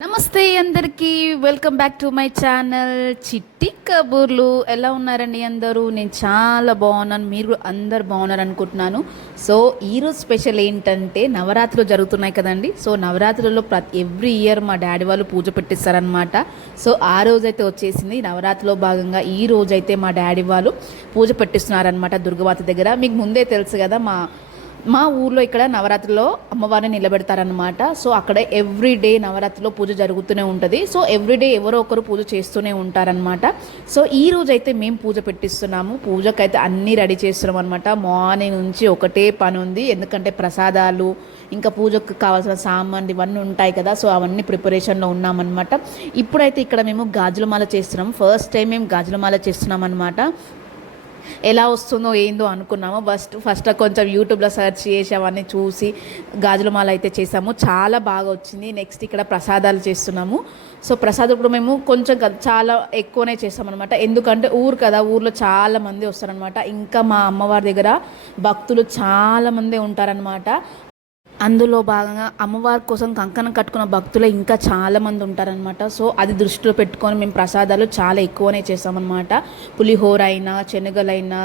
నమస్తే అందరికీ welcome back to my channel Chitti Kaburlu. ఎలా ఉన్నారండి అందరూ? నేను చాలా బాగున్నాను మీరు కూడా అందరు బాగున్నారు అనుకుంటున్నాను. సో ఈరోజు స్పెషల్ ఏంటంటే నవరాత్రులు జరుగుతున్నాయి కదండి. సో నవరాత్రులలో ప్రతి ఎవ్రీ ఇయర్ మా డాడీ వాళ్ళు పూజ పెట్టిస్తారనమాట సో ఆ రోజైతే వచ్చేసింది నవరాత్రిలో భాగంగా ఈ రోజైతే మా డాడీ వాళ్ళు పూజ పెట్టిస్తున్నారనమాట దుర్గమాత దగ్గర. మీకు ముందే తెలుసు కదా మా మా ఊర్లో ఇక్కడ నవరాత్రిలో అమ్మవారిని నిలబెడతారనమాట సో అక్కడ ఎవ్రీ డే నవరాత్రిలో పూజ జరుగుతూనే ఉంటుంది. సో ఎవ్రీ డే ఎవరో ఒకరు పూజ చేస్తూనే ఉంటారనమాట సో ఈ రోజు అయితే మేము పూజ పెట్టిస్తున్నాము. పూజకైతే అన్నీ రెడీ చేస్తున్నాం అనమాట మార్నింగ్ నుంచి ఒకటే పని ఉంది. ఎందుకంటే ప్రసాదాలు ఇంకా పూజకు కావాల్సిన సామాన్లు ఇవన్నీ ఉంటాయి కదా. సో అవన్నీ ప్రిపరేషన్లో ఉన్నామన్నమాట. ఇప్పుడైతే ఇక్కడ మేము గాజుల మాల చేస్తున్నాం. ఫస్ట్ టైం మేము గాజుల మాల చేస్తున్నాం అనమాట ఎలా వస్తుందో ఏందో అనుకున్నాము. ఫస్ట్ ఫస్ట్ కొంచెం యూట్యూబ్లో సెర్చ్ చేసి అవన్నీ చూసి గాజుల మాల అయితే చేసాము. చాలా బాగా వచ్చింది. నెక్స్ట్ ఇక్కడ ప్రసాదాలు చేస్తున్నాము. సో ప్రసాదం ఇప్పుడు మేము కొంచెం చాలా ఎక్కువనే చేస్తామన్నమాట. ఎందుకంటే ఊరు కదా ఊర్లో చాలా మంది వస్తారనమాట ఇంకా మా అమ్మవారి దగ్గర భక్తులు చాలామంది ఉంటారనమాట అందులో భాగంగా అమ్మవారి కోసం కంకణం కట్టుకున్న భక్తులు ఇంకా చాలామంది ఉంటారనమాట సో అది దృష్టిలో పెట్టుకొని మేము ప్రసాదాలు చాలా ఎక్కువనే చేస్తామన్నమాట. పులిహోర అయినా శనగలైనా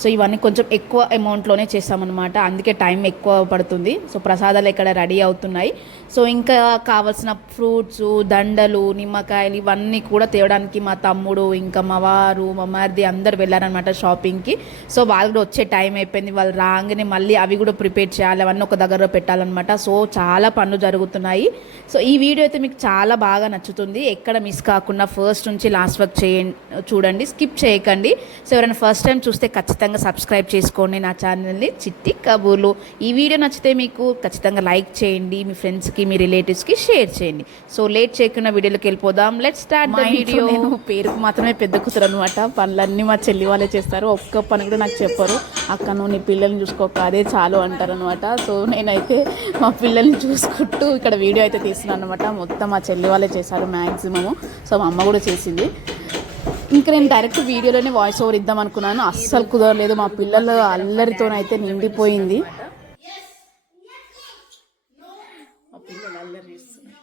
సో ఇవన్నీ కొంచెం ఎక్కువ అమౌంట్లోనే చేస్తామన్నమాట. అందుకే టైం ఎక్కువ పడుతుంది. సో ప్రసాదాలు ఇక్కడ రెడీ అవుతున్నాయి. సో ఇంకా కావాల్సిన ఫ్రూట్స్ దండలు నిమ్మకాయలు ఇవన్నీ కూడా తేవడానికి మా తమ్ముడు ఇంకా మా వారు మా మరిది అందరు వెళ్ళారనమాట షాపింగ్కి. సో వాళ్ళు కూడా వచ్చే టైం అయిపోయింది. వాళ్ళు రాగానే మళ్ళీ అవి కూడా ప్రిపేర్ చేయాలి. అవన్నీ ఒక దగ్గర పెట్టాలన్నమాట. సో చాలా పనులు జరుగుతున్నాయి. సో ఈ వీడియో అయితే మీకు చాలా బాగా నచ్చుతుంది. ఎక్కడ మిస్ కాకుండా ఫస్ట్ నుంచి లాస్ట్ వరకు చేయండి చూడండి స్కిప్ చేయకండి. సో ఎవరైనా ఫస్ట్ టైం చూస్తే ఖచ్చితంగా సబ్స్క్రైబ్ చేసుకోండి నా ఛానల్ని. చిట్టి కబూర్లు. ఈ వీడియో నచ్చితే మీకు ఖచ్చితంగా లైక్ చేయండి. మీ ఫ్రెండ్స్కి మీ రిలేటివ్స్కి షేర్ చేయండి. సో లేట్ చేయకుండా వీడియోలోకి వెళ్ళిపోదాం. లెట్ స్టార్ట్ ద వీడియో నేను పేరుకు మాత్రమే పెద్ద కూతురు అనమాట పనులన్నీ మా చెల్లి వాళ్ళే చేస్తారు. ఒక్క పని కూడా నాకు చెప్పరు. అక్క నువ్వు నీ పిల్లల్ని చూసుకోక. అదే చాలు అంటారు అనమాట సో నేనైతే మా పిల్లల్ని చూసుకుంటూ ఇక్కడ వీడియో అయితే తీస్తున్నాను అనమాట మొత్తం మా చెల్లి వాళ్ళే చేశారు మ్యాక్సిమము సో మా అమ్మ కూడా చేసింది. ఇంకా నేను డైరెక్ట్ వీడియోలోనే వాయిస్ ఓవర్ ఇద్దాం అనుకున్నాను. అస్సలు కుదరలేదు. మా పిల్లల అల్లరితోనైతే నిండిపోయింది మా పిల్లలు అల్లరి చేస్తున్నారు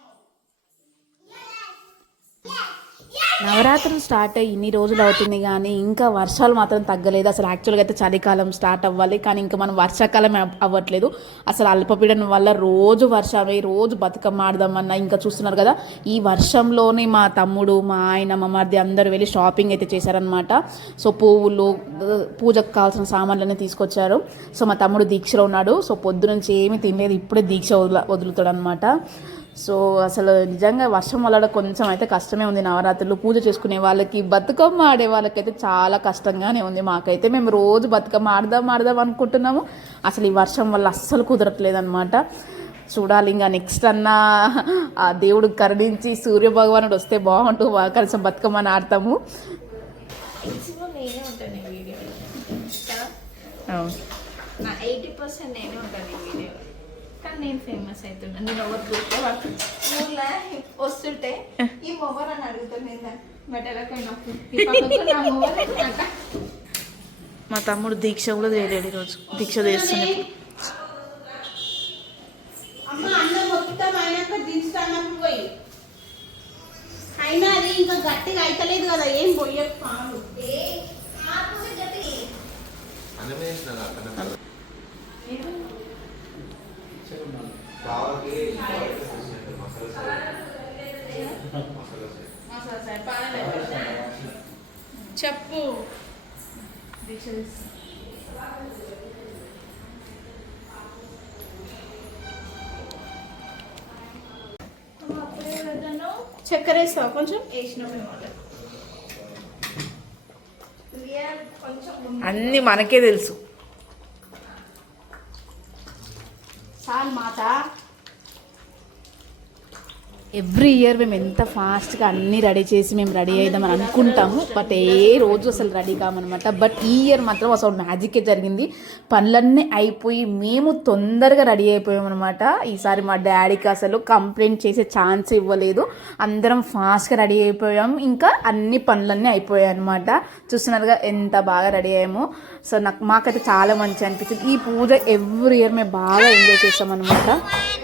నవరాత్రులు స్టార్ట్ అయ్యి ఇన్ని రోజులు అవుతుంది కానీ ఇంకా వర్షాలు మాత్రం తగ్గలేదు. అసలు యాక్చువల్గా అయితే చలికాలం స్టార్ట్ అవ్వాలి కానీ ఇంకా మనం వర్షాకాలం అవ్వట్లేదు. అసలు అల్పపీడనం వల్ల రోజు వర్షమే రోజు బతుకమ్మ ఆడదామన్నా ఇంకా చూస్తున్నారు కదా. ఈ వర్షంలోనే మా తమ్ముడు మా ఆయన మా మరిది అందరూ వెళ్ళి షాపింగ్ అయితే చేశారనమాట సో పువ్వులు పూజకు కావాల్సిన సామాన్లన్నీ తీసుకొచ్చారు. సో మా తమ్ముడు దీక్షలో ఉన్నాడు. సో పొద్దు నుంచి ఏమీ తినలేదు. ఇప్పుడే దీక్ష వదులు వదులుతాడు అనమాట సో అసలు నిజంగా వర్షం వల్ల కొంచెం అయితే కష్టమే ఉంది నవరాత్రులు పూజ చేసుకునే వాళ్ళకి బతుకమ్మ ఆడే వాళ్ళకైతే చాలా కష్టంగానే ఉంది. మాకైతే మేము రోజు బతుకమ్మ ఆడదాం ఆడదాం అనుకుంటున్నాము. అసలు ఈ వర్షం వల్ల అస్సలు కుదరట్లేదు అనమాట చూడాలి ఇంకా నెక్స్ట్ అన్న ఆ దేవుడు కరుణించి సూర్య భగవానుడు వస్తే బాగుంటూ బాగా కలిసి బతుకమ్మని ఆడతాము. ఎయిటీ పర్సెంట్ నేనే ఉంటాను నేను ఫేమస్ అవుతున్నాను నేను ఎవరు గుర్తు ఊర్లో వస్తుంటే ఈ మొబైల్ అని అడుగుతాను నేను మా తమ్ముడు దీక్ష కూడా చేయలేడు ఈరోజు. దీక్ష పోయి. అయినా అది ఇంకా గట్టిగా అయితలేదు కదా ఏం పోయే పాలు చెప్పు. చక్కెర వేస్తావా కొంచెం అన్నీ మనకే తెలుసు. చాలు మాట ఎవ్రీ ఇయర్ మేము ఎంత ఫాస్ట్గా అన్నీ రెడీ చేసి మేము రెడీ అయిదామని అనుకుంటాము. బట్ ఏ రోజు అసలు రెడీ కామనమాట. బట్ ఈ ఇయర్ మాత్రం అసలు మ్యాజికే జరిగింది. పనులన్నీ అయిపోయి మేము తొందరగా రెడీ అయిపోయామన్నమాట ఈసారి మా డాడీకి అసలు కంప్లైంట్ చేసే ఛాన్స్ ఇవ్వలేదు. అందరం ఫాస్ట్గా రెడీ అయిపోయాం. ఇంకా అన్ని పనులన్నీ అయిపోయాయి అనమాట చూస్తున్నారుగా ఎంత బాగా రెడీ అయ్యామో. సో నాకు మాకైతే చాలా మంచి అనిపించింది. ఈ పూజ ఎవ్రీ ఇయర్ మేము బాగా ఎంజాయ్ చేస్తామన్నమాట అనమాట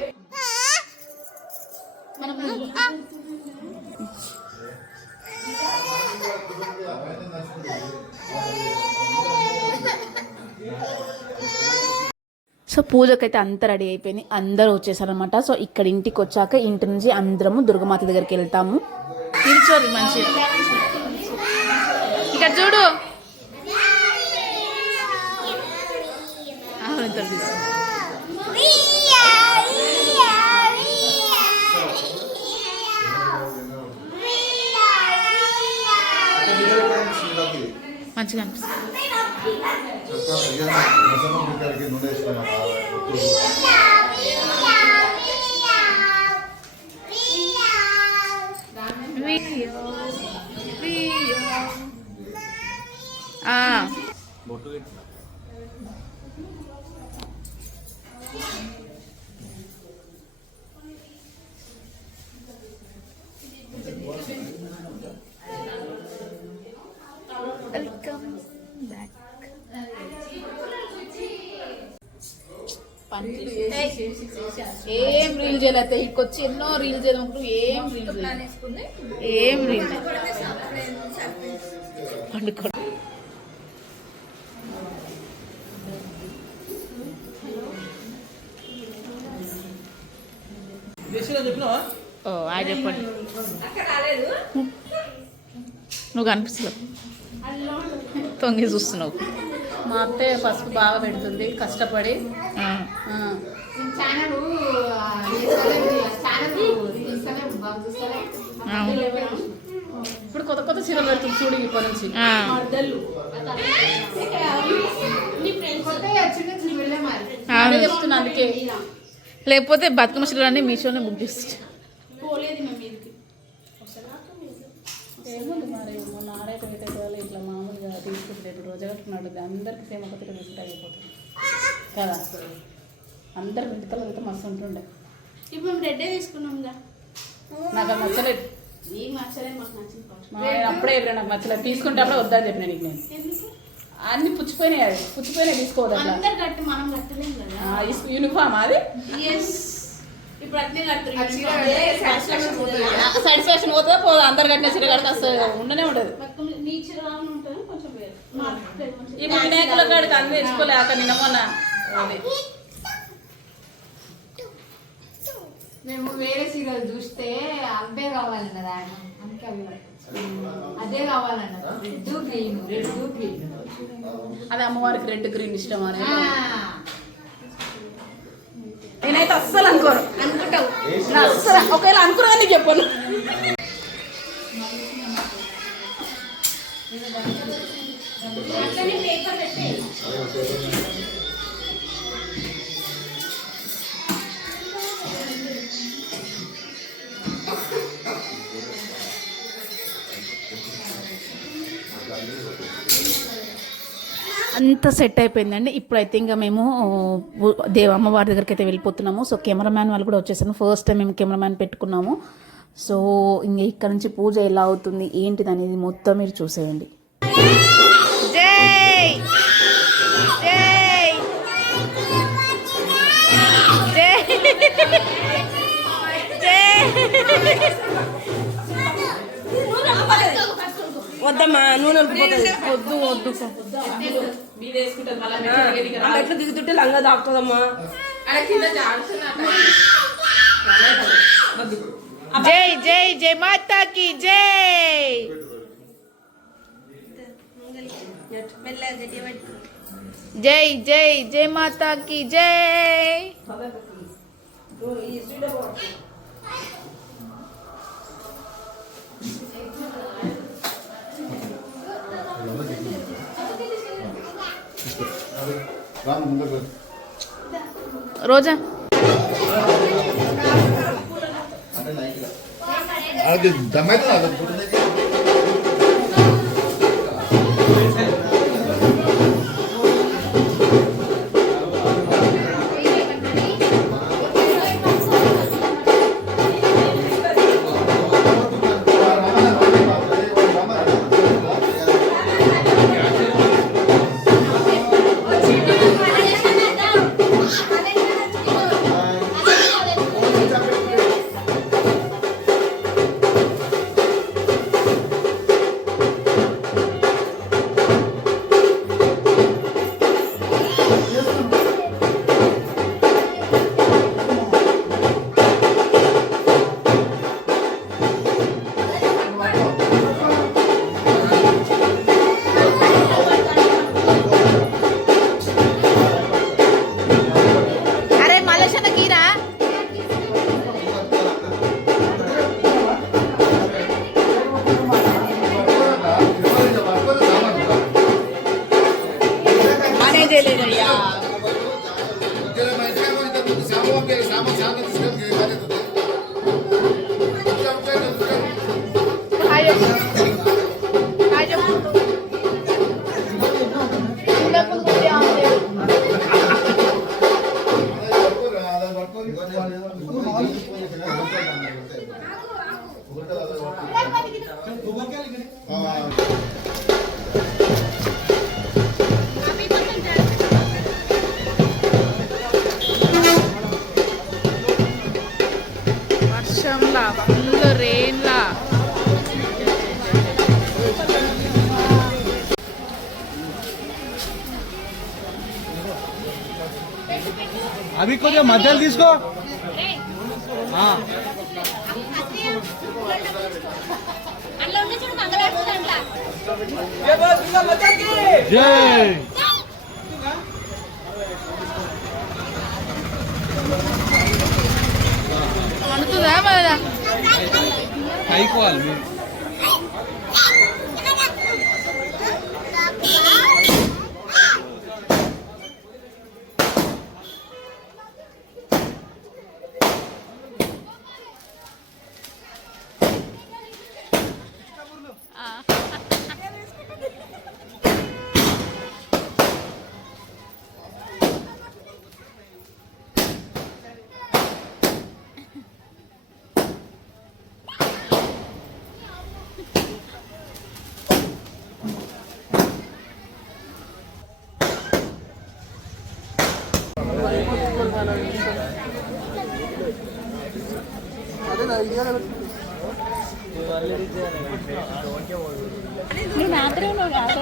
సో పూజకైతే అంత రెడీ అయిపోయింది. అందరూ వచ్చేసారనమాట సో ఇక్కడ ఇంటికి వచ్చాక ఇంటి నుంచి అందరము దుర్గమాత దగ్గరికి వెళ్తాము. నిల్చోరు మంచిగా. ఇక్కడ చూడు. అవును, మంచిగా అనిపిస్తుంది. ఏం రీల్ చేయలేదు ఇక్కడికి వచ్చి ఎన్నో రీల్ చేయడం ఏం రీల్ ఏం రీల్ పండుకో ఓ ఆ చెప్పండి. నువ్వు కనిపిస్తలేవు తొంగి చూస్తున్నావు. మా అత్తయ్య పసుపు బాగా పెడుతుంది కష్టపడి. ఛానల్. ఇప్పుడు కొత్త కొత్త సీరియల్ పెడుతుంది చూడు ఇప్పటి నుంచి. చెప్తున్నా అందుకే. లేకపోతే బతుకమ్మ చీరలన్నీ మీషోనే బుక్ చేస్తా. పోలేదు మేము మీదకి. ఏముంది మరి మొన్న ఆడైతే అయితే వాళ్ళు ఇట్లా మామూలుగా తీసుకుంటే రోజు కట్టుకున్నాడు. అందరికి సేమ్ ఒక తిరిగి అయిపోతుంది కదా? అందరు వెంటకలు అయితే మస్తు ఉంటుండే. ఇప్పుడు మేము రెడ్డే తీసుకున్నాంగా నాకు అది నచ్చలేదు నీకు నచ్చలేదు మాకు నచ్చింది మా ఆయన అప్పుడే చెప్పిన నాకు నచ్చలేదు తీసుకుంటే అప్పుడే వద్దని చెప్పిన నీకు నేను. ఎందుకు? అన్ని పుచ్చిపోయినాయి అది. పుచ్చిపోయినాయి తీసుకోవద్దు అందరు కట్టి మనం కట్టలేం కదా. ఆ, ఈ యూనిఫామ్ అది? ఎస్ ఇప్పుడు అట్లే కడుతున్నారు సాటిస్ఫాక్షన్ పోతుందా. పోదా? అందరు కట్టిన చీర కడితే అసలు ఉండనే ఉండదు. నీ కొంచెం ఈ వినాయకుల కాడికి అన్ని తెచ్చుకోలేక నిన్న మొన్న అది మేము వేరే సీరియల్ చూస్తే అవే కావాలన్నది ఆయన అందుకే అవి అదే కావాలన్నది రెడ్ గ్రీన్ రెడ్ గ్రీన్ అది అమ్మవారికి రెడ్ గ్రీన్ ఇష్టం అని. నేనైతే అస్సలు అనుకోను. అనుకుంటావు. అస్సలు ఒకవేళ అనుకున్నా నీకు చెప్పను. పేపర్ అంత సెట్ అయిపోయిందండి. ఇప్పుడైతే ఇంకా మేము దేవ అమ్మవారి దగ్గరికి అయితే వెళ్ళిపోతున్నాము. సో కెమెరామ్యాన్ వాళ్ళు కూడా వచ్చేసాను ఫస్ట్ టైం మేము కెమెరామ్యాన్ పెట్టుకున్నాము. సో ఇంక ఇక్కడ నుంచి పూజ ఎలా అవుతుంది ఏంటిది అనేది మొత్తం మీరు చూసేయండి. జై! జై! వద్దమ్మా నూనె ఉడికిపోతుంది వద్దు వద్దు. ఆమె ఎట్లా దిగుతుంటే లంగా తాకుతుందమ్మా జై జై జై మాతాకి జై! జై జై జై మాతాకి జై! రోజా అంటే లైట్గా అది దమ్మైతే వర్షంలా ఫుల్ రెయిన్లా అవి కొంచెం మధ్యలో తీసుకో. జై అనుతుందా మరి మీరు నువ్వు నాతో నువ్వు నాతో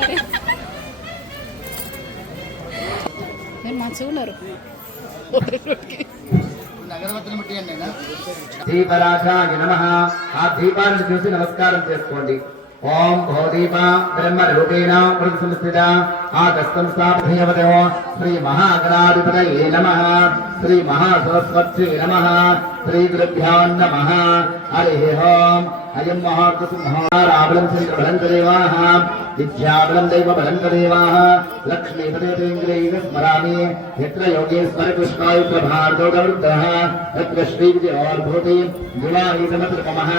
దీపరాజాయ నమ. ఆ చూసి నమస్కారం చేసుకోండి. ఓం భోదీప బ్రహ్మ రూపేణ సంస్థిత ఆ దస్తం శ్రీ మహాగణాధిపతయే నమ శ్రీ మహాసరస్వత్యే నమ శ్రీ గురుభ్యాం నమ హరి ఓం అయం మహాకృసింహారాబలం శ్రీ తదేవాః విద్యాబలం దైవ తదేవాః లక్ష్మీపదేంద్రైవ స్మరామి యత్ర యోగేశ్వర కృష్ణాయ ప్రభార్గౌరవృద్ధः తత్ర శ్రీవిజయోర్భూతి దివాహితమతృపమः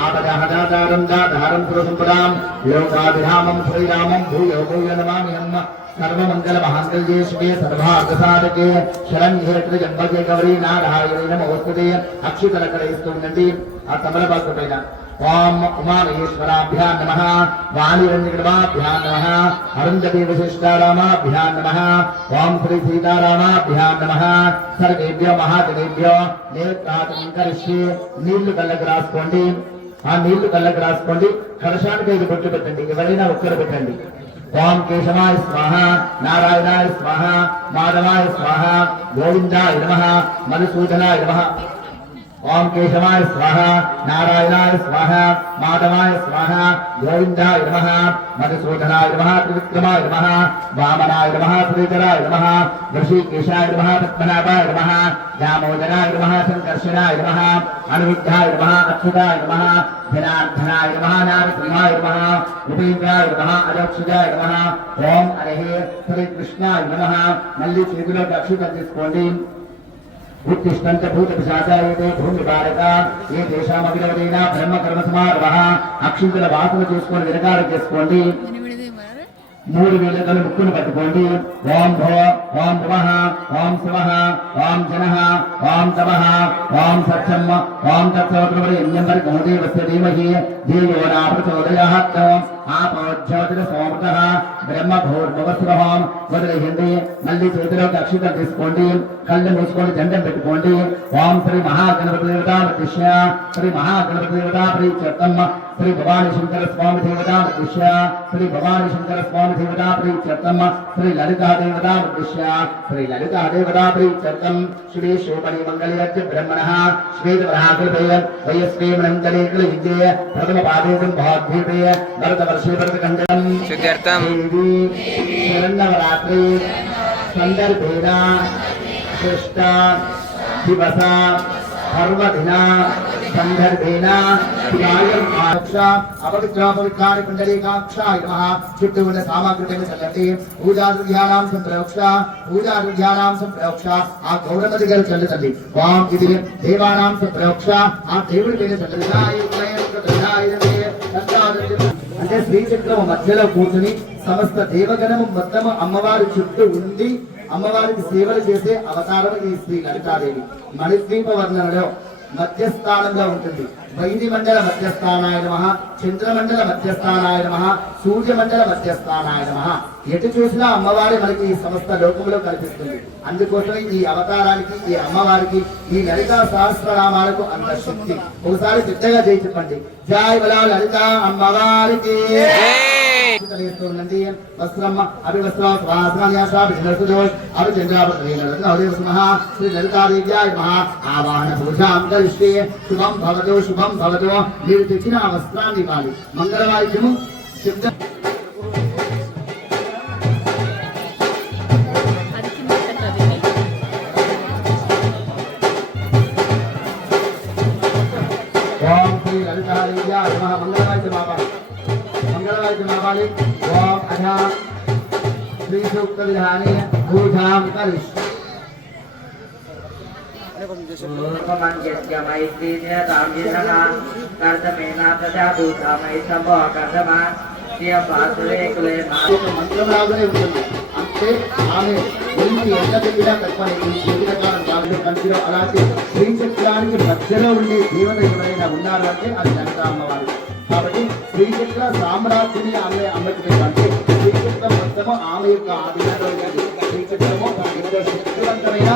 ఆపదహదాతారం దాతారం పురసంపదాం లోకాభిరామం శ్రీరామం భూయో భూయ నమామి సర్వమంగళ సర్వమంగళమహాంగళ్యే శివే సర్వార్థసాధకే శరణ్యే త్రిజంబకే గౌరీ నారాయణి నమోస్తుతే అక్షితలకడైస్తుండండి ఆ తమలపాకు పైన ఓం ఉమామహేశ్వరాభ్యా నమ వాణిరంజగడమాభ్యాం నమ అరుంధతి వశిష్టారామాభ్యాం నమ ఓం శ్రీ సీతారామాభ్యా నమ సర్వేభ్యో మహాదేవ్యో నేత్రాతం నీళ్ళు కళ్ళకు రాసుకోండి ఆ నీళ్ళు కళ్ళకు రాసుకోండి కలశానికి ఐదు బొట్లు పెట్టండి ఎవరైనా ఒక్కరు పెట్టండి. ఓం కేశవాయ స్వాహ నారాయణాయ స్వాహ మాధవాయ స్వాహ గోవిందాయ నమ మధుసూదనాయ నమ. ఓం కేశవాయ స్వాహ నారాయణాయ స్వాహ మాధవాయ స్వాహ గోవిందాయ నమ మధుసూదనాయ నమ త్రివిక్రమాయ నమ వామనాయ నమ శ్రీధరాయ నమ ఋషికేశాయ నమ పద్మనాభాయ నమ దామోదరాయ నమ సంకర్షణాయ నమ అనువిద్ధాయ నమ అచ్యుతాయ నమ ధనార్ధనాయ నమ నారసింహాయ నమ ఉపేంద్రాయ నమ అదక్షితాయ నమ ఓం అరహే శ్రీకృష్ణాయ నమ మళ్ళీ చేతిలోకి అక్షితం తీసుకోండి. उत्तिष्ठन्त भूतपिशाचायते భూమిపారక ఏ దేశామభిరవదైనా బ్రహ్మ కర్మ సమారవ అక్షింతల వాసన చూసుకొని విరకారం చేసుకోండి మూడు వేలతలు ముక్కును పట్టుకోండి ఓం భో ఓం భువ ఓం శివ ఓం జన ఓం తమ ఓం సత్యం ఓం తత్సవత్రవరేణ్యం వర్గోదేవస్య ధీమహి ధియో నా ప్రచోదయాత్ ఆపోజ్యోతిర సోమత బ్రహ్మ వదిలేయండి మళ్ళీ చేతిలోకి అక్షితం తీసుకోండి. కళ్ళు మూసుకొని దండం పెట్టుకోండి. ఓం శ్రీ మహాగణపతి దేవత కృష్ణ శ్రీ మహాగణపతి దేవత శ్రీ చెత్తమ్మ శ్రీ భవాని శంకర స్వామి దేవత కృష్ణ శ్రీ భవాని శంకర స్వామి దేవత శ్రీ చెత్తమ్మ శ్రీ లలితా దేవత కృష్ణ శ్రీ లలితా శ్రీ చెత్తం శ్రీ శోభని మంగళయజ్ఞ బ్రహ్మణ. శ్వేతవరాకృపయ వయస్వే మంగళే విజయ ప్రథమ పాదేశం భాగ్యతే భరత శరణవరాత్రి దివస పుండరీకాక్షాయ సంప్రయోక్ష సంప్రయోక్ష. ఆ గౌరవ దగ్గర చల్లుతండి వాం ఇది దేవానాం సంప్రయోక్ష. ఆ దేవుడి మీద చల్లుతాయి. అంటే శ్రీచక్రము మధ్యలో కూర్చుని సమస్త దేవగణము మొత్తము అమ్మవారి చుట్టూ ఉండి అమ్మవారికి సేవలు చేసే అవతారం ఈ శ్రీ లలితాదేవి. మణిద్వీప వర్ణనలో మధ్యస్థానంగా ఉంటుంది. వైది మండల మధ్యస్థానాయ నమ చంద్రమండల మధ్యస్థానాయ నమ సూర్యమండల మధ్యస్థానాయ నమ. ఎటు చూసినా అమ్మవారి మనకి ఈ సమస్త లోకంలో కనిపిస్తుంది. అందుకోసం ఈ అవతారానికి ఈ అమ్మవారికి ఈ లలిత సహస్రనామాలకు అంత శక్తి. ఒకసారి పెద్దగా చేయి చెప్పండి. జాయ్ బలా లలిత అమ్మవారికి వస్త్రం అభివస్త్రం స్వాసాన్యాసాభినర్సుదోష్ మహా ఆవాహన పూజాం కరిష్టే శుభం భవతో శుభం భవతో. మీరు తెచ్చిన ఆ వస్త్రాన్ని ఇవ్వాలి. మంగళవాద్యము శబ్ద प्रजाभूतामयि सम्भव कर्दमा श्रियपासुरे कुले मा ఒక మంత్రలాగానే ఉంటుంది అంటే ఆమె ఎన్ని ఎంత చెప్పినా తప్పని ఈ జీవితకాలం కాలంలో కంటిలో అలాంటి శ్రీచక్రానికి మధ్యలో ఉండే దేవత ఎవరైనా ఉన్నారు అంటే అది లలిత అమ్మవారు కాబట్టి శ్రీచక్ర సామ్రాజ్యని ఆమె అమ్మకి అంటే శ్రీచక్రం మొత్తము ఆమె యొక్క ఆధీనంలో ఉంది ఎంతో శక్తివంతమైన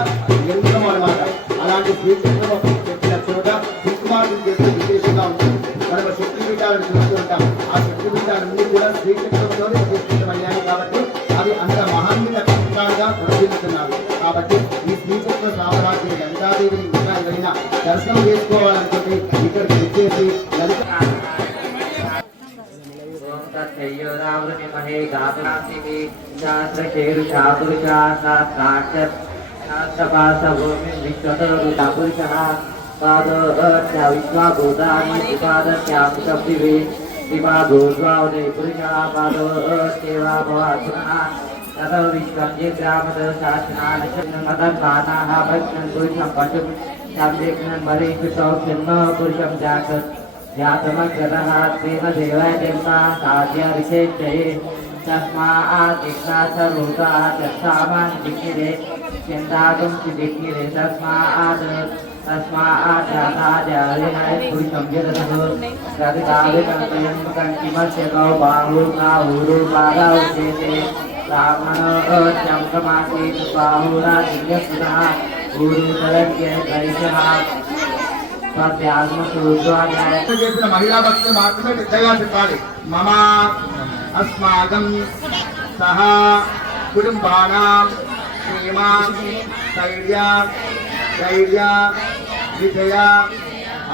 యంత్రం అనమాట అలాంటి శ్రీచక్రము చెప్పిన చోట కుంకుమార్గం చేస్తే విశేషంగా ఉంటుంది. మనం శక్తి పీఠాలను చూస్తూ ఉంటాం. ఆ శక్తి పీఠాలన్నీ కూడా శ్రీచక్రంలోనే ప్రతిష్ఠితమయ్యాయి కాబట్టి అవి అంత మహాన్విత కష్టాలుగా ప్రవర్తిస్తున్నారు కాబట్టి ఈ శ్రీచక్ర సామ్రాజ్యం లలితాదేవిని ఇంకా ఎవరైనా దర్శనం చేసుకోవాలనుకుంటే ఇక్కడికి श्रेयोदावृणिमहे गातुरासिमि शास्त्रकेरुचातुरुचाशास्त्राक्षपासभूमिं विश्वतरुतापुरुषः पादोऽर्चा विश्वाभूतानि त्रिपादस्यामुशब्दिवे त्रिपादोर्वावदे पुरुषः पादोऽस्येवा भवात्मनः यातमग्रहात्मीमदेवदेवताद्यविषेचये तस्मादिघ्नाथरूपात्यक्षामादिग्निरे चिन्तातुं चिदिग्निरे तस्मात् तस्मात् जाताजालिनायपुरुषं यदतु रविताविकल्पयं कङ्किमस्य गौ बाहुका ऊरुपादाउचेते रामणोच्यं समासीत् बाहुरादिग्यसुरः ऊरुतरज्ञ परिशः చేసిన మహిళా భక్తులు మాత్రమే పెద్దగా చెప్పాలి. మమ అస్మాకం సహా కుటుంబానాం శ్రీమా ధైర్య ధైర్య విజయ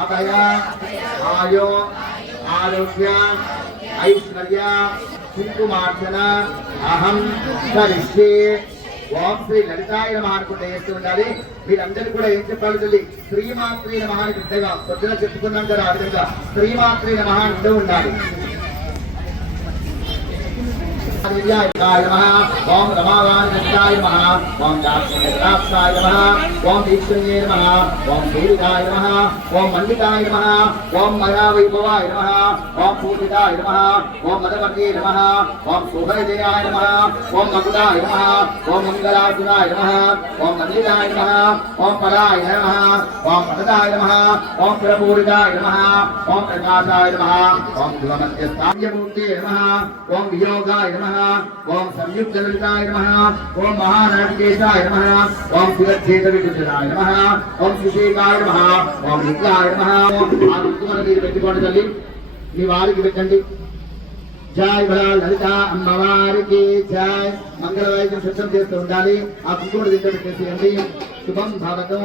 అభయ ఆయో ఆరోగ్య ఐశ్వర్య కుంకుమార్చన అహం కరిష్యే. ఓం శ్రీ లలితాయ నమ చేస్తూ ఉండాలి. మీరందరూ కూడా ఏం చెప్పాలి తల్లి శ్రీమాత్రి మహానికి పెద్దగా పొద్దున చెప్పుకున్నాం కదా ఆ విధంగా อดิยายกายมหาวองธรรมวานกายมหาวองดาบสราบกายมหาวองอิสเยมหาวองผีกายมหาวองมันกายมหาวองมายาวิปวายมหาวองภูติกายมหาวองมรดกีมหาวองสุภัยเดียมหาวองมกุฎายมหาวองมังกราจุฬายมหาวองมันนิดายมหาวองปรายมหาวองปัตตายมหาวองประบูริกายมหาวองประกาศายมหาวองเทวมันเจตามยมุติมหาวองวิโยกายมหา ఓం వియోగాయ నమః ఓం సంయుక్తలలితాయ నమః ఓం మహానాటికేశాయ నమః ఓం శివక్షేత్రవిభూషణాయ నమః ఓం సుశేఖాయ నమః ఓం రుద్రాయ నమః ఆ రుద్రమన మీరు పెట్టుకోండి తల్లి మీ వారికి పెట్టండి. జాయ్ బలా లలిత అమ్మవారికి జాయ్ మంగళవారికి శుద్ధం చేస్తూ ఉండాలి. ఆ కుంకుమ దిద్ద పెట్టేసేయండి. శుభం భవతం.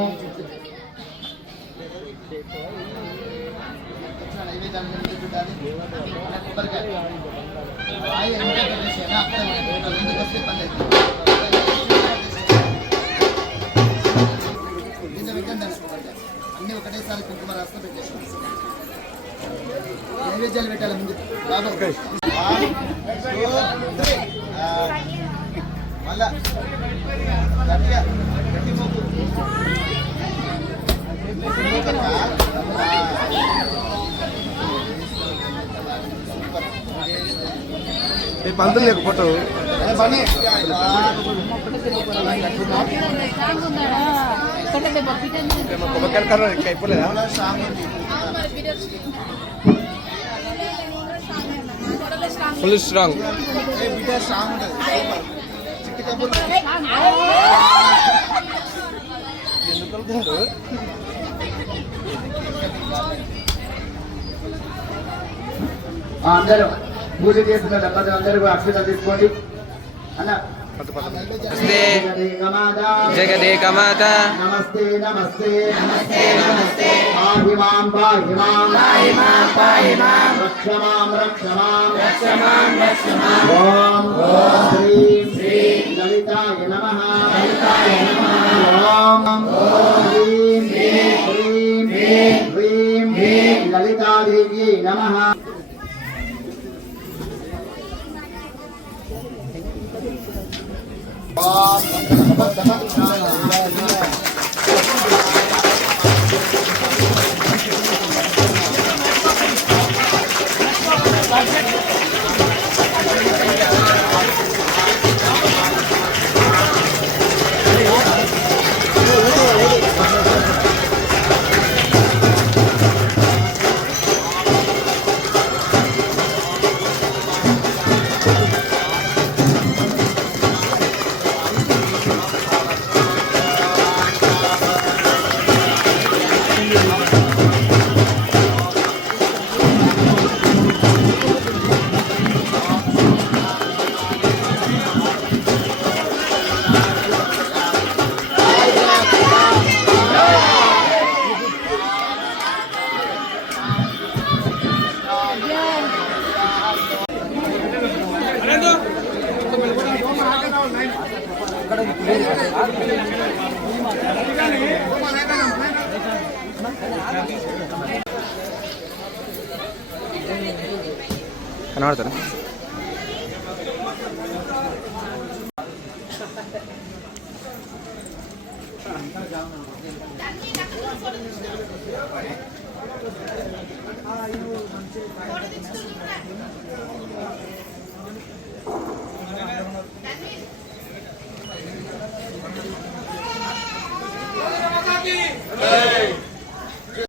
అన్ని ఒకటేసారి కుంకుమ రాస్తే పెట్టేసాం నైవేద్యాలు పెట్టాలి ముందు బాబు మళ్ళా గట్టిగా గట్టి మోపు పంతులు లేక ఫోటో. పని అయిపోలేదా స్ట్రాంగ్. ఉంది ఫుల్ స్ట్రాంగ్ అందరూ. పూజ చేసిన దంపతులు అందరూ కూడా అక్షతలు తీసుకోండి. అన్న. జగదేకమాతా జగదేకమాత నమస్తే నమస్తే. నమస్తే నమస్తే. పాహి మాం పాహి మాం పాహి మాం పాహి మాం రక్ష మాం రక్ష మాం రక్ష మాం రక్ష మాం ఓం ఓం శ్రీం శ్రీం లలితాయ నమః. లలితాయ నమః. ఓం ఓం హ్రీం హ్రీం హ్రీం హ్రీం హ్రీం లలితాదేవ్యై నమః కనబడతారా?